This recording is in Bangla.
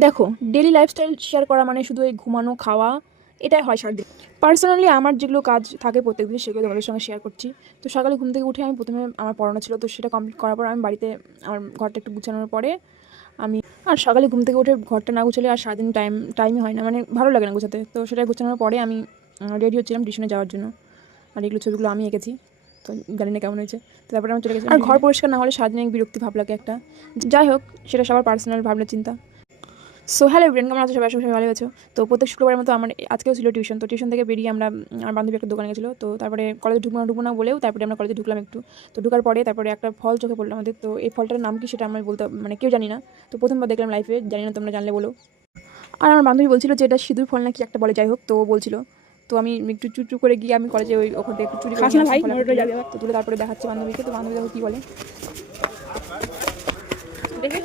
দেখো, ডেলি লাইফস্টাইল শেয়ার করা মানে শুধু এই ঘুমানো, খাওয়া, এটাই হয় সারাদিন। পার্সোনালি আমার যেগুলো কাজ থাকে প্রত্যেকদিন সেগুলো তোমাদের সঙ্গে শেয়ার করছি। তো সকালে ঘুম থেকে উঠে আমি প্রথমে আমার পড়ানো ছিল, তো সেটা কমপ্লিট করার পর আমি বাড়িতে আমার ঘরটা একটু গুছানোর পরে আমি আর সকালে ঘুম থেকে উঠে ঘরটা না গুছালে আর সারাদিন টাইমই হয় না, মানে ভালো লাগে না গুছাতে। তো সেটা গুছানোর পরে আমি রেডি হচ্ছিলাম টিউশনে যাওয়ার জন্য। আর এগুলো ছবিগুলো আমি এঁকেছি, তো জানি না কেমন হয়েছে। তো তারপরে আমি চলে গেছি। আর ঘর পরিষ্কার না হলে সারাদিন এক বিরক্তি ভাব লাগে একটা। যাই হোক, সেটা সবার পার্সোনাল ভাবনা চিন্তা। সো হ্যালো এভরিওয়ান, কেমন আছো সবাই? সবাই ভালো আছো? তো প্রত্যেক শুক্রবারের মতো আমার আজকেও ছিল টিউশন। তো টিউশন থেকে বেরিয়ে আমরা আমার বান্ধবী একটা দোকানে গেছিলো। তো তারপরে কলেজে ঢুকবো না বলেও তারপরে আমরা কলেজে ঢুকলাম একটু। তো ঢুকার পরে তারপরে একটা ফল চোখে পড়লো আমাদের। তো এই ফলটার নাম কি সেটা আমরা বলতে মানে কেউ জানি না। তো প্রথমবার দেখলাম লাইফে, জানি না তোমরা জানলে বলো। আর আমার বান্ধবী বলছিল যে এটা সিঁদুর ফল নাকি একটা বলে, যাই হোক তো বলছিল। তো আমি একটু চুচু করে গিয়ে আমি কলেজে ওখান থেকে একটু চুরি করে নিয়ে আসলাম ফল। তো তুলে তারপরে দেখাচ্ছি বান্ধবীকে। তো বান্ধবী দেখো কী বলে দেখে।